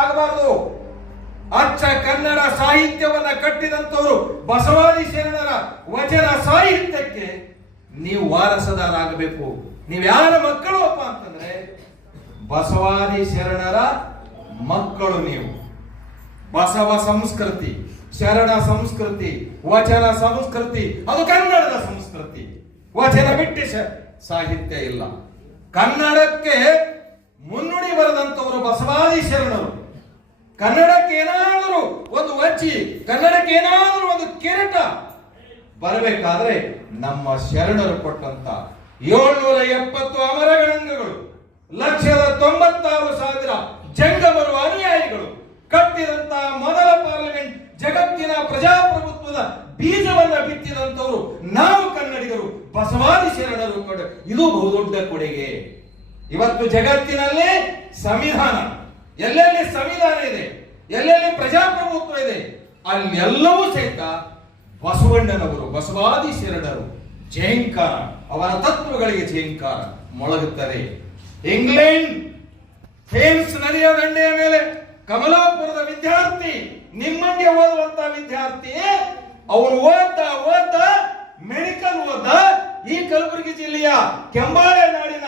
ಆಗಬಾರದು. ಅಚ್ಚ ಕನ್ನಡ ಸಾಹಿತ್ಯವನ್ನ ಕಟ್ಟಿದಂತವರು ಬಸವಾದಿ ಶರಣರ ವಚನ ಸಾಹಿತ್ಯಕ್ಕೆ ನೀವು ವಾರಸದಾರರಾಗಬೇಕು. ನೀವು ಯಾರ ಮಕ್ಕಳು ಅಪ್ಪ ಅಂತಂದ್ರೆ ಬಸವಾದಿ ಶರಣರ ಮಕ್ಕಳು. ನೀವು ಬಸವ ಸಂಸ್ಕೃತಿ, ಶರಣ ಸಂಸ್ಕೃತಿ, ವಚನ ಸಂಸ್ಕೃತಿ ಅದು ಕನ್ನಡದ ಸಂಸ್ಕೃತಿ. ವಚನ ಬಿಟ್ಟು ಸಾಹಿತ್ಯ ಇಲ್ಲ. ಕನ್ನಡಕ್ಕೆ ಮುನ್ನುಡಿ ಬರೆದಂತವರು ಬಸವಾದಿ ಶರಣರು. ಕನ್ನಡಕ್ಕೆ ಏನಾದರೂ ಒಂದು ವಚ್ಚಿ, ಕನ್ನಡಕ್ಕೆ ಏನಾದರೂ ಒಂದು ಕೆರಟ ಬರಬೇಕಾದ್ರೆ ನಮ್ಮ ಶರಣರು ಕೊಟ್ಟಂತ 770 ಅಮರಗಣಂಗಗಳು, 1,96,000 ಜಂಗಮರು ಅನುಯಾಯಿಗಳು ಕಟ್ಟಿದಂತಹ ಮೊದಲ ಪಾರ್ಲಿಮೆಂಟ್, ಜಗತ್ತಿನ ಪ್ರಜಾಪ್ರಭುತ್ವದ ಬೀಜವನ್ನ ಬಿತ್ತಿದಂತವರು ನಾವು ಕನ್ನಡಿಗರು, ಬಸವಾದಿ ಶರಣರು. ಇದು ಬಹುದೊಡ್ಡ ಕೊಡುಗೆ. ಇವತ್ತು ಜಗತ್ತಿನಲ್ಲಿ ಸಂವಿಧಾನ, ಎಲ್ಲೆಲ್ಲಿ ಸಂವಿಧಾನ ಇದೆ, ಎಲ್ಲೆಲ್ಲಿ ಪ್ರಜಾಪ್ರಭುತ್ವ ಇದೆ, ಅಲ್ಲೆಲ್ಲವೂ ಸಹಿತ ಬಸವಣ್ಣನವರು, ಬಸವಾದಿ ಶರಣರು ಜಯಂಕಾರ, ಅವರ ತತ್ವಗಳಿಗೆ ಜಯಂಕಾರ ಮೊಳಗುತ್ತದೆ. ಇಂಗ್ಲೆಂಡ್ ಥೇಮ್ಸ್ ನದಿಯ ದಂಡೆಯ ಮೇಲೆ ಕಮಲಾಪುರದ ವಿದ್ಯಾರ್ಥಿ, ನಿಮ್ಮಂಗೆ ಓದುವಂತ ವಿದ್ಯಾರ್ಥಿ, ಅವನು ಓದ್ತಾ ಮೆಡಿಕಲ್ ಓದ ಈ ಕಲಬುರಗಿ ಜಿಲ್ಲೆಯ ಕೆಂಬಾಳೆ ನಾಡಿನ